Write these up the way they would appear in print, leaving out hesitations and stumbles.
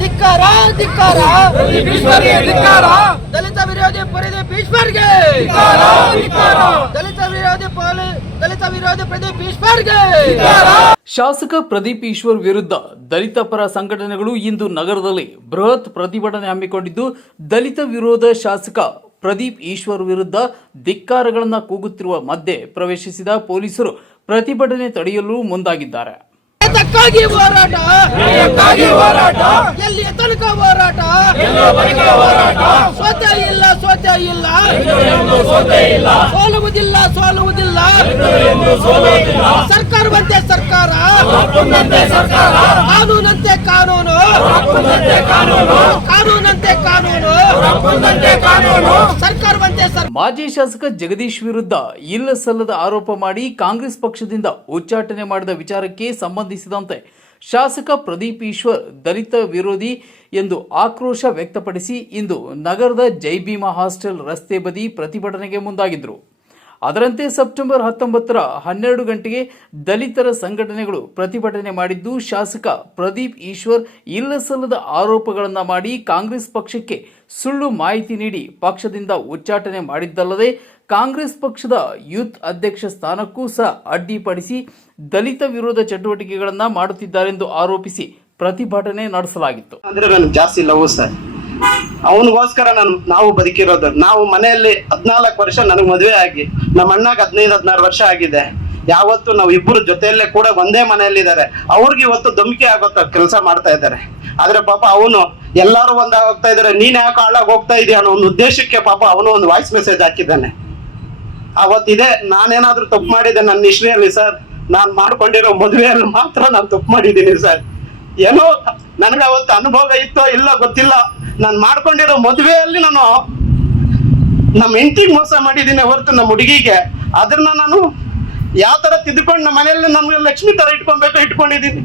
ಧಿಕ್ಕಾರ ಧಿಕ್ಕಾರ ದಲಿತ ವಿರೋಧಿ ಪ್ರದೀಪ್ ಈಶ್ವರ್ಗೆ ದಲಿತ ವಿರೋಧಿ ಪ್ರದೀಪ್ ಈಶ್ವರ್ಗೆ. ಶಾಸಕ ಪ್ರದೀಪ್ ಈಶ್ವರ್ ವಿರುದ್ಧ ದಲಿತ ಪರ ಸಂಘಟನೆಗಳು ಇಂದು ನಗರದಲ್ಲಿ ಬೃಹತ್ ಪ್ರತಿಭಟನೆ ಹಮ್ಮಿಕೊಂಡಿದ್ದು, ದಲಿತ ವಿರೋಧ ಶಾಸಕ ಪ್ರದೀಪ್ ಈಶ್ವರ್ ವಿರುದ್ಧ ಧಿಕ್ಕಾರಗಳನ್ನು ಕೂಗುತ್ತಿರುವ ಮಧ್ಯೆ ಪ್ರವೇಶಿಸಿದ ಪೊಲೀಸರು ಪ್ರತಿಭಟನೆ ತಡೆಯಲು ಮುಂದಾಗಿದ್ದಾರೆ. ಹೋರಾಟ ಎಲ್ಲಿಯ ತನಕ ಹೋರಾಟ, ಸ್ವತಃ ಇಲ್ಲ ಸೋಲುವುದಿಲ್ಲ ಸರ್ಕಾರವಂತೆ ಸರ್ಕಾರ, ಕಾನೂನಂತೆ ಕಾನೂನು, ಸರ್ಕಾರವಂತೆ ಸರ್ಕಾರ. ಮಾಜಿ ಶಾಸಕ ಜಗದೀಶ್ ವಿರುದ್ಧ ಇಲ್ಲ ಸಲ್ಲದ ಆರೋಪ ಮಾಡಿ ಕಾಂಗ್ರೆಸ್ ಪಕ್ಷದಿಂದ ಉಚ್ಚಾಟನೆ ಮಾಡಿದ ವಿಚಾರಕ್ಕೆ ಸಂಬಂಧಿಸಿದಂತೆ ಶಾಸಕ ಪ್ರದೀಪ್ ಈಶ್ವರ್ ದಲಿತ ವಿರೋಧಿ ಎಂದು ಆಕ್ರೋಶ ವ್ಯಕ್ತಪಡಿಸಿ ಇಂದು ನಗರದ ಜೈಭೀಮ ಹಾಸ್ಟೆಲ್ ರಸ್ತೆ ಬದಿ ಪ್ರತಿಭಟನೆಗೆ ಮುಂದಾಗಿದ್ದರು. ಅದರಂತೆ ಸೆಪ್ಟೆಂಬರ್ 19 12 ಗಂಟೆಗೆ ದಲಿತರ ಸಂಘಟನೆಗಳು ಪ್ರತಿಭಟನೆ ಮಾಡಿದ್ದು, ಶಾಸಕ ಪ್ರದೀಪ್ ಈಶ್ವರ್ ಇಲ್ಲಸಲ್ಲದ ಆರೋಪಗಳನ್ನು ಮಾಡಿ ಕಾಂಗ್ರೆಸ್ ಪಕ್ಷಕ್ಕೆ ಸುಳ್ಳು ಮಾಹಿತಿ ನೀಡಿ ಪಕ್ಷದಿಂದ ಉಚ್ಚಾಟನೆ ಮಾಡಿದ್ದಲ್ಲದೆ ಕಾಂಗ್ರೆಸ್ ಪಕ್ಷದ ಯೂತ್ ಅಧ್ಯಕ್ಷ ಸ್ಥಾನಕ್ಕೂ ಸಹ ಅಡ್ಡಿಪಡಿಸಿ ದಲಿತ ವಿರೋಧ ಚಟುವಟಿಕೆಗಳನ್ನು ಮಾಡುತ್ತಿದ್ದಾರೆಂದು ಆರೋಪಿಸಿ ಪ್ರತಿಭಟನೆ ನಡೆಸಲಾಗಿತ್ತು. ಅಂದ್ರೆ ನನಗೆ ಜಾಸ್ತಿ ಲವ್ ಸರ್, ಅವನಿಗೋಸ್ಕರ ನಾವು ಬದುಕಿರೋದು. ನಾವು ಮನೆಯಲ್ಲಿ 14 ವರ್ಷ ನನಗೆ ಮದುವೆ ಆಗಿ ನಮ್ಮ ಅಣ್ಣಗೆ 15-16 ವರ್ಷ ಆಗಿದೆ. ಯಾವತ್ತು ನಾವು ಇಬ್ಬರು ಜೊತೆಯಲ್ಲೇ ಕೂಡ ಒಂದೇ ಮನೆಯಲ್ಲಿದ್ದಾರೆ. ಅವ್ರಿಗೆ ಇವತ್ತು ಧಮಕಿ ಆಗೋತ್ತ ಕೆಲಸ ಮಾಡ್ತಾ ಇದ್ದಾರೆ. ಆದ್ರೆ ಪಾಪ ಅವನು ಎಲ್ಲಾರು ಒಂದಾಗೋಗ್ತಾ ಇದಾರೆ, ನೀನ್ ಯಾಕೆ ಹಾಳಾಗಿ ಹೋಗ್ತಾ ಇದೀಯ ಅನ್ನೋ ಒಂದು ಉದ್ದೇಶಕ್ಕೆ ಪಾಪ ಅವನು ಒಂದು ವಾಯ್ಸ್ ಮೆಸೇಜ್ ಹಾಕಿದ್ದಾನೆ. ಅವತ್ತಿದೆ ನಾನೇನಾದ್ರೂ ತಪ್ಪು ಮಾಡಿದ್ದೆ ನನ್ನ ಹಿಸ್ಟ್ರಿಯಲ್ಲಿ ಸರ್, ನಾನ್ ಮಾಡ್ಕೊಂಡಿರೋ ಮದುವೆಯಲ್ಲಿ ಮಾತ್ರ ನಾನು ತಪ್ಪು ಮಾಡಿದ್ದೀನಿ ಸರ್. ಏನೋ ನನಗೆ ಅವತ್ತು ಅನುಭವ ಇತ್ತೋ ಇಲ್ಲ ಗೊತ್ತಿಲ್ಲ, ನಾನು ಮಾಡ್ಕೊಂಡಿರೋ ಮದುವೆಯಲ್ಲಿ ನಾನು ನಮ್ಮ ಹೆಂಡತಿಗೆ ಮೋಸ ಮಾಡಿದ್ದೀನಿ ಹೊರತು ನಮ್ಮ ಹುಡುಗಿಗೆ ಅದನ್ನ ನಾನು ಯಾವ ತರ ತಿದ್ದುಕೊಂಡು ನಮ್ಮ ಮನೆಯಲ್ಲಿ ನಮ್ಗೆ ಲಕ್ಷ್ಮಿ ತರ ಇಟ್ಕೊಂಡಿದ್ದೀನಿ,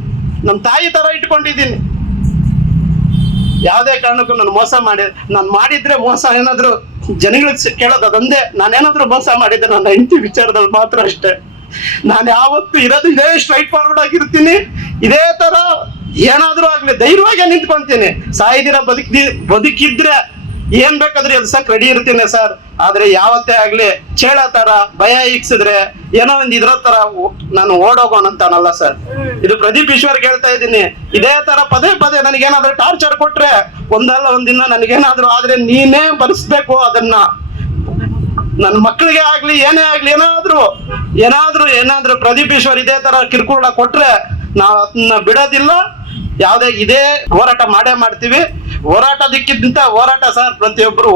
ನಮ್ಮ ತಾಯಿ ತರ ಇಟ್ಕೊಂಡಿದ್ದೀನಿ. ಯಾವುದೇ ಕಾರಣಕ್ಕೂ ನಾನು ಮೋಸ ನಾನು ಮಾಡಿದ್ರೆ ಮೋಸ ಏನಾದ್ರು ಜನಗಳಿಗೆ ಕೇಳೋದು ಅದೊಂದೇ. ನಾನೇನಾದ್ರೂ ಮೋಸ ಮಾಡಿದ್ರೆ ನನ್ನ ಹೆಂಡತಿ ವಿಚಾರದಲ್ಲಿ ಮಾತ್ರ ಅಷ್ಟೇ. ನಾನು ಯಾವತ್ತು ಇರೋದು ಇದೇ ಸ್ಟ್ರೈಟ್ ಫಾರ್ವರ್ಡ್ ಆಗಿರ್ತೀನಿ. ಇದೇ ತರ ಏನಾದ್ರೂ ಆಗ್ಲಿ ಧೈರ್ಯವಾಗಿ ನಿಂತ್ಕೊಂತೀನಿ. ಸಾಯಿದಿರ ಬದುಕಿದ್ರೆ ಏನ್ ಬೇಕಾದ್ರೆ ಎದ್ಸಕ್ ರೆಡಿ ಇರ್ತೀನಿ ಸರ್. ಆದ್ರೆ ಯಾವತ್ತೇ ಆಗ್ಲಿ ಚೇಳ ತರ ಭಯ ಇಕ್ಸಿದ್ರೆ ಏನೋ ಒಂದ್ ಇದ್ರ ತರ ನಾನು ಓಡೋಗೋಣಂತಾನಲ್ಲ ಸರ್. ಇದು ಪ್ರದೀಪ್ ಈಶ್ವರ್ಗೆ ಹೇಳ್ತಾ ಇದ್ದೀನಿ. ಇದೇ ತರ ಪದೇ ನನಗೇನಾದ್ರೂ ಟಾರ್ಚರ್ ಕೊಟ್ರೆ ಒಂದಲ್ಲ ಒಂದಿನ ನನಗೇನಾದ್ರೂ ಆದ್ರೆ ನೀನೇ ಭರಿಸ್ಬೇಕು ಅದನ್ನ. ನನ್ನ ಮಕ್ಕಳಿಗೆ ಆಗ್ಲಿ ಏನೇ ಆಗ್ಲಿ ಏನಾದ್ರೂ ಪ್ರದೀಪ್ ಈಶ್ವರ್ ಇದೇ ತರ ಕಿರುಕುಳ ಕೊಟ್ರೆ ನಾವು ಅದನ್ನ ಬಿಡೋದಿಲ್ಲ. ಇದೇ ಹೋರಾಟ ಮಾಡೇ ಮಾಡ್ತೀವಿ. ಹೋರಾಟದಕ್ಕಿಂತ ಹೋರಾಟ ಸರ್, ಪ್ರತಿಯೊಬ್ಬರು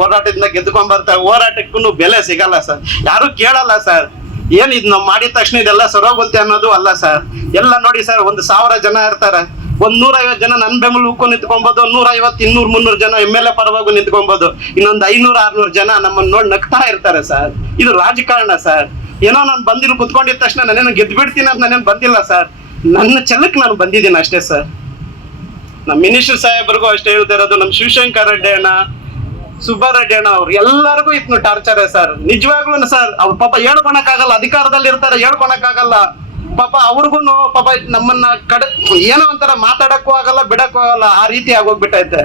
ಹೋರಾಟದಿಂದ ಗೆದ್ಕೊಂಡ್ ಬರ್ತಾರೆ. ಹೋರಾಟಕ್ಕೂ ಬೆಲೆ ಸಿಗಲ್ಲ ಸರ್, ಯಾರು ಕೇಳಲ್ಲ ಸರ್. ಏನ್ ಇದು ನಾವು ಮಾಡಿದ ತಕ್ಷಣ ಇದೆಲ್ಲ ಸರೋಗುತ್ತೆ ಅನ್ನೋದು ಅಲ್ಲ ಸರ್. ಎಲ್ಲ ನೋಡಿ ಸರ್, 1000 ಜನ ಇರ್ತಾರೆ, 150 ಜನ ನನ್ನ ಬೆಂಬಲಕ್ಕೂ ನಿಂತ್ಕೊಬಹುದು, 150, 200, 300 ಜನ MLA ಪರವಾಗೂ ನಿಂತ್ಕೊಬಹುದು, ಇನ್ನೊಂದು 500-600 ಜನ ನಮ್ಮನ್ನ ನೋಡಿ ನಗ್ತಾ ಇರ್ತಾರೆ ಸರ್. ಇದು ರಾಜಕಾರಣ ಸರ್. ಏನೋ ನಾನು ಬಂದಿರೋ ಕುತ್ಕೊಂಡಿದ ತಕ್ಷಣ ನಾನೇನು ಗೆದ್ದು ಬಿಡ್ತೀನಿ ಅಂತ ನಾನೇನು ಬಂದಿಲ್ಲ ಸರ್. ನನ್ನ ಛಲಕ್ಕೆ ನಾನು ಬಂದಿದ್ದೀನಿ ಅಷ್ಟೇ ಸರ್. ನಮ್ಮ ಮಿನಿಸ್ಟರ್ ಸಾಹೇಬ್ರಿಗೂ ಅಷ್ಟೇ ಹೇಳ್ತಾ ಇರೋದು, ನಮ್ಮ ಶಿವಶಂಕರ್ ರೆಡ್ಡಿ ಅಣ್ಣ, ಸುಬ್ಬಾರೆಡ್ಡಿ ಅಣ್ಣ ಅವ್ರು ಎಲ್ಲರಿಗೂ ಇತ್ತು ಟಾರ್ಚರ್ ಸರ್. ನಿಜವಾಗ್ಲೂ ಸರ್, ಅವ್ರು ಪಾಪ ಹೇಳ್ಕೊಳಕ್ಕಾಗಲ್ಲ, ಅಧಿಕಾರದಲ್ಲಿ ಇರ್ತಾರೆ, ಹೇಳ್ಕೊಳಕ್ಕಾಗಲ್ಲ ಪಾಪ. ಅವ್ರಿಗೂ ಪಾಪ ನಮ್ಮನ್ನ ಏನೋ ಒಂಥರ ಮಾತಾಡಕ್ಕೂ ಆಗಲ್ಲ, ಬಿಡಕ್ಕೂ ಆಗಲ್ಲ, ಆ ರೀತಿ ಆಗೋಗ್ಬಿಟ್ಟೈತೆ.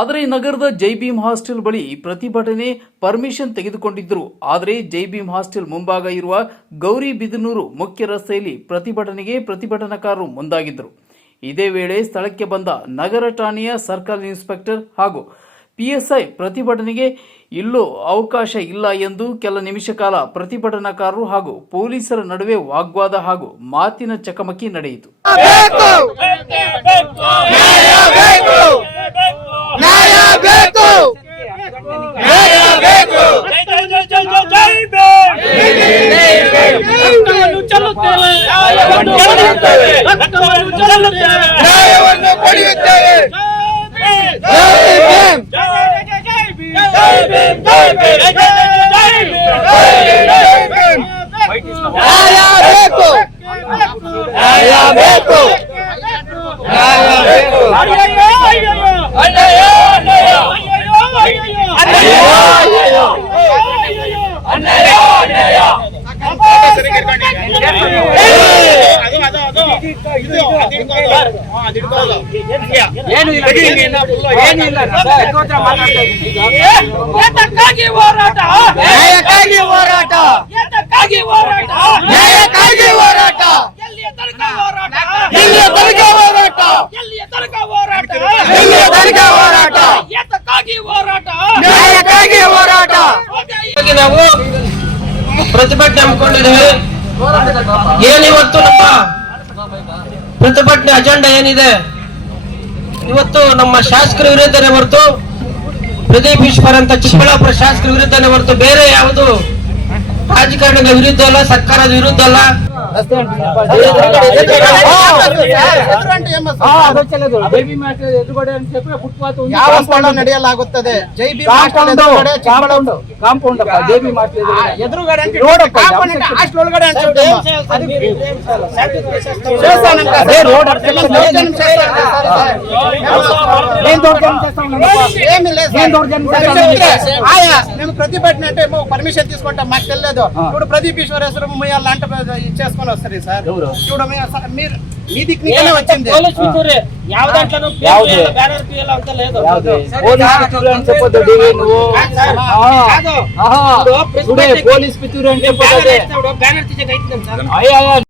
ಆದರೆ ನಗರದ ಜೈಭೀಮ್ ಹಾಸ್ಟೆಲ್ ಬಳಿ ಪ್ರತಿಭಟನೆ ಪರ್ಮಿಷನ್ ತೆಗೆದುಕೊಂಡಿದ್ದರು. ಆದರೆ ಜೈಭೀಮ್ ಹಾಸ್ಟೆಲ್ ಮುಂಭಾಗ ಇರುವ ಗೌರಿಬಿದನೂರು ಮುಖ್ಯ ರಸ್ತೆಯಲ್ಲಿ ಪ್ರತಿಭಟನೆಗೆ ಪ್ರತಿಭಟನಾಕಾರರು ಮುಂದಾಗಿದ್ದರು. ಇದೇ ವೇಳೆ ಸ್ಥಳಕ್ಕೆ ಬಂದ ನಗರ ಠಾಣೆಯ ಸರ್ಕಲ್ ಇನ್ಸ್ಪೆಕ್ಟರ್ ಹಾಗೂ PSI ಪ್ರತಿಭಟನೆಗೆ ಇಲ್ಲೂ ಅವಕಾಶ ಇಲ್ಲ ಎಂದು ಕೆಲ ನಿಮಿಷ ಕಾಲ ಪ್ರತಿಭಟನಾಕಾರರು ಹಾಗೂ ಪೊಲೀಸರ ನಡುವೆ ವಾಗ್ವಾದ ಹಾಗೂ ಮಾತಿನ ಚಕಮಕಿ ನಡೆಯಿತು. ಏತಕ್ಕಾಗಿ ಹೋರಾಟ ನ್ಯಾಯಕ್ಕಾಗಿ ಹೋರಾಟ ಏತಕ್ಕಾಗಿ ಹೋರಾಟ ನ್ಯಾಯಕ್ಕಾಗಿ ಹೋರಾಟ ಎಲ್ಲಿಯ ತನಕ ಹೋರಾಟ ಎಲ್ಲಿಯ ತನಕ ಹೋರಾಟ ಎಲ್ಲಿಯ ತನಕ ಹೋರಾಟ ಎಲ್ಲಿಯ ತನಕ ಹೋರಾಟ ಏತಕ್ಕಾಗಿ ಹೋರಾಟ ನ್ಯಾಯಕ್ಕಾಗಿ ಹೋರಾಟ ನಾವು ಪ್ರತಿಭಟನೆ ಹಮ್ಮಿಕೊಂಡಿದ್ದೇವೆ. ಏನಿವತ್ತು ನಮ್ಮ ಪ್ರತಿಭಟನೆ ಅಜೆಂಡಾ ಏನಿದೆ, ಇವತ್ತು ನಮ್ಮ ಶಾಸಕರ ವಿರುದ್ಧನೇ ಹೊರತು ಪ್ರದೀಪ್ ಈಶ್ವರ್ ಅಂತ ಚಿಕ್ಕಬಳ್ಳಾಪುರ ಶಾಸಕರ ವಿರುದ್ಧನೇ ಹೊರತು ಬೇರೆ ಯಾವುದು ರಾಜಕಾರಣದ ವಿರುದ್ಧ ಅಲ್ಲ, ಸರ್ಕಾರದ ವಿರುದ್ಧ ಅಲ್ಲ. ಯಾವ ಸ್ಥಳ ನಡೆಯಲಾಗುತ್ತದೆ? ప్రతిభటన అంటే పర్మిషన్ తీసుకుంటాం, మాకు తెలియదు. ఇప్పుడు ప్రదీప్ ఈశ్వర్ ಹೆಸರು లాంటి చేసుకొని వస్తారు సార్. ఇప్పుడు మీరు మీ దిక్కునే వచ్చింది. పోలీస్